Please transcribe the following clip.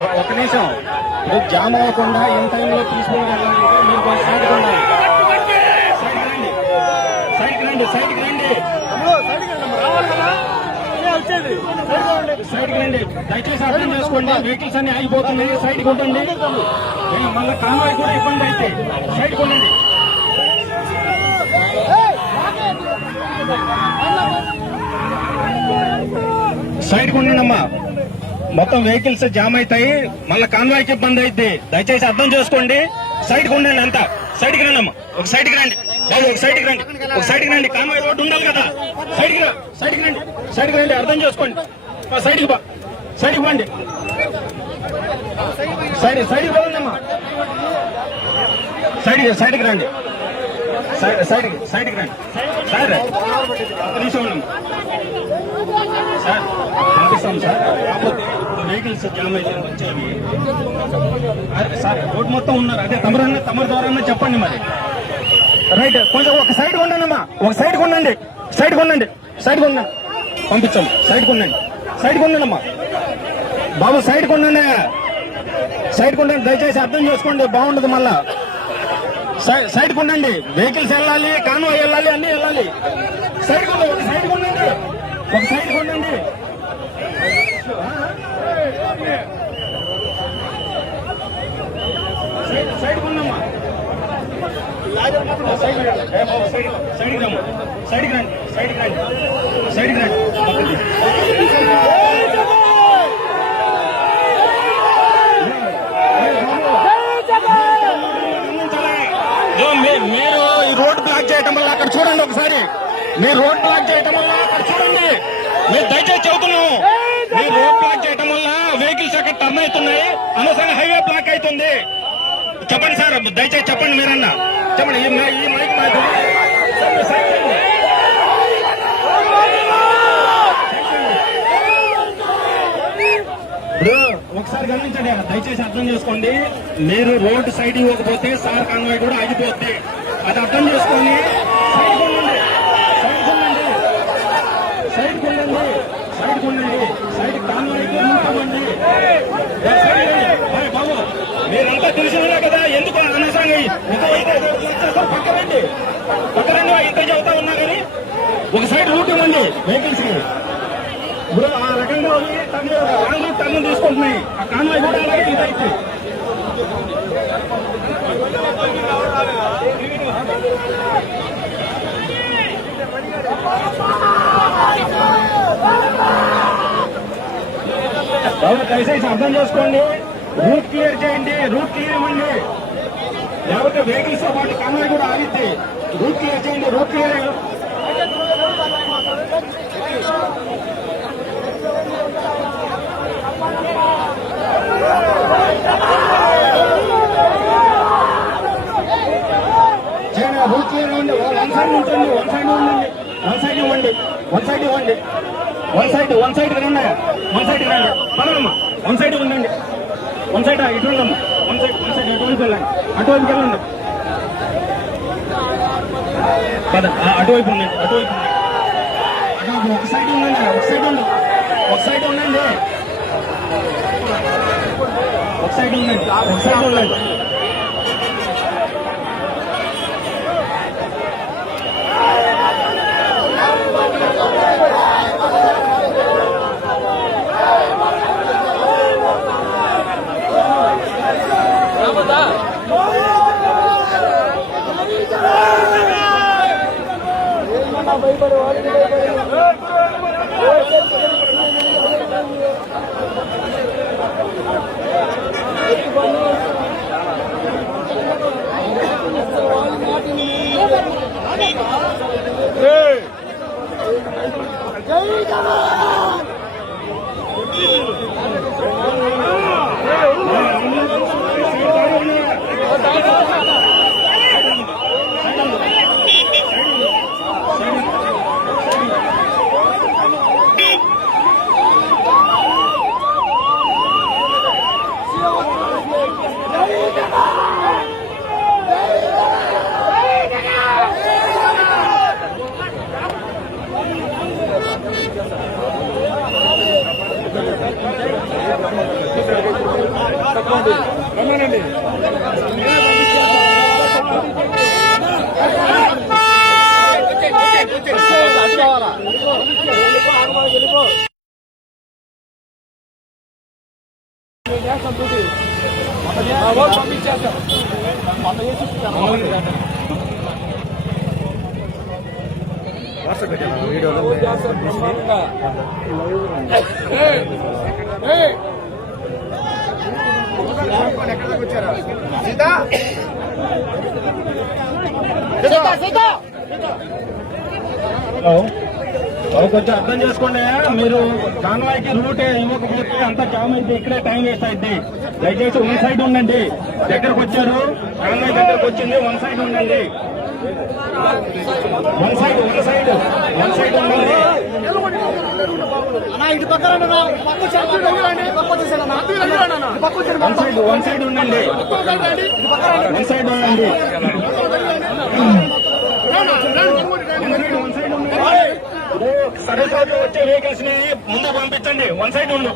ఒక నిమిషం మీరు జామ్ అవ్వకుండా ఇన్ టైంలో తీసుకుని వెళ్ళాలంటే మీరు కొంచెం సైడ్కి ఉండాలి. సైడ్కి రండి, సైడ్కి రండి, సైడ్కి రండి. దయచేసి అర్థం చేసుకోండి, వెహికల్స్ అన్ని ఆగిపోతున్నాయి. సైడ్కి ఉండండి, మళ్ళీ కాన్వాయ్ కూడా ఇబ్బంది అయితే సైడ్కి ఉండండి. సైడ్కి ఉండండి అమ్మా, మొత్తం వెహికల్స్ జామ్ అవుతాయి, మళ్ళీ కాన్వాయ్కి ఇబ్బంది అయితే దయచేసి అర్థం చేసుకోండి. సైడ్కి ఉండండి, అంతా సైడ్కి రండి అమ్మా, ఒక సైడ్కి రండి బాబు, ఒక సైడ్కి రండి, ఒక సైడ్కి రండి. కాన్వాయ్ రోడ్డు ఉండాలి కదా, సైడ్కి సైడ్కి రండి, సైడ్కి రండి, అర్థం చేసుకోండి. సైడ్కి బా, సైడ్కి పోండి, సైడ్కి పోండి అమ్మా, సైడ్కి రండి, సైడ్కి రండి సార్. ఒక నిమిషం ఉన్నాం సార్, పంపిస్తాం సార్. కాకపోతే వెహికల్స్ జామ్ అయితే వచ్చేవి సార్, రోడ్ మొత్తం ఉన్నారు. అదే తమరి ద్వారా చెప్పండి మరి. రైట్, కొంచెం ఒక సైడ్కి ఉండండి అమ్మా, ఒక సైడ్కి ఉండండి, సైడ్కి ఉండండి, సైడ్కి ఉండండి, పంపించండి. సైడ్కి ఉండండి, సైడ్కి ఉండండి అమ్మా బాబు, సైడ్కి ఉండండి, సైడ్కి ఉండండి. దయచేసి అర్థం చేసుకోండి, బాగుండదు మళ్ళా. సైడ్కి ఉండండి, వెహికల్స్ వెళ్ళాలి, కాన్వాయ్ వెళ్ళాలి, అన్ని వెళ్ళాలి. సైడ్కి ఉండండి, ఒక సైడ్కి ఉండండి, ఒక సైడ్కి ఉండండి. సైడ్కి ఉండమ్మా, సైడ్కి రమ్మా, సైడ్కి రండి, సైడ్కి రండి, సైడ్కి రండి. మీరు ఈ రోడ్ బ్లాక్ చేయటం వల్ల అక్కడ చూడండి ఒకసారి, మీరు రోడ్ బ్లాక్ చేయటం వల్ల అక్కడ చూడండి. మీరు దయచేసి చెబుతున్నాం, మీరు రోడ్ బ్లాక్ చేయటం వల్ల వెహికల్స్ అక్కడ టర్న్ అవుతున్నాయి, అనవసరంగా హైవే బ్లాక్ అవుతుంది. చెప్పండి సార్, దయచేసి చెప్పండి, మీరన్నా చెప్పండి. ఈ మైక్ ఒకసారి గమనించండి, దయచేసి అర్థం చేసుకోండి. మీరు రోడ్డు సైడ్ ఇవ్వకపోతే సార్ కాన్వాయ్ కూడా ఆగిపోద్ది, అది అర్థం చేసుకొని సైడ్ ఉండండి, సైడ్ ఉండండి, సైడ్ ఉండండి, సైడ్ ఉండండి, సైడ్ కాన్వాయ్ ఇవ్వండి. బాబు మీరంతా తెలిసినలే కదా, ఎందుకు అనవసరంగా పక్కరండి, పక్కరండి ఇంత చెబుతా ఉన్నా కానీ ఒక సైడ్ రూట్ ఇవ్వండి వెహికల్స్ కి. ఇప్పుడు ఆ రకంగా టర్న్ తీసుకుంటున్నాయి, ఆ కాన్వాయ్ కూడా అలాగే ఇదైతే. దయచేసి అర్థం చేసుకోండి, రూట్ క్లియర్ చేయండి, రూట్ క్లియర్ ఇవ్వండి, లేకపోతే వెహికల్స్ తో పాటు కాన్వాయ్ కూడా ఆగితే. రూట్ క్లియర్ చేయండి, రూట్ క్లియర్. రూట్ క్లియర్ ఇవ్వండి, వన్ సైడ్ ఉంచండి, వన్ సైడ్ ఉండండి, వన్ సైడ్ ఇవ్వండి, వన్ సైడ్ ఇవ్వండి, వన్ సైడ్ రండి, వన్ సైడ్ రండి, పదమ్మా, వన్ సైడ్ ఉండండి, వన్ సైడ్ ఇటు ఉండమ్మా, వన్ సైడ్ అటువైపు వెళ్ళండి, అటువైపుకి వెళ్ళండి, అటువైపు ఉండండి, అటువైపు ఒక సైడ్ ఉండండి, ఒక సైడ్ ఉండండి, ఒక సైడ్ ఉండండి, ఒక సైడ్ ఉండండి, ఒక సైడ్ ఉండండి. కొంచెం అర్థం చేసుకోండి. మీరు కాన్వాయ్కి రూట్ ఇవ్వకపోతే అంత జామ్ అయితే ఇక్కడే టైం వేస్ట్ అయింది. దయచేసి వన్ సైడ్ ఉండండి. దగ్గరకు వచ్చారు, కాన్వాయ్ దగ్గరకు వచ్చింది, వన్ సైడ్ ఉండండి. వన్ సైడ్ ఉండండి. వన్ సైడ్ ఉండండి. వన్ సైడ్ ఉండండి. సర్వీస్ వచ్చే వెహికల్స్ ని ముందు పంపించండి. వన్ సైడ్ ఉండు.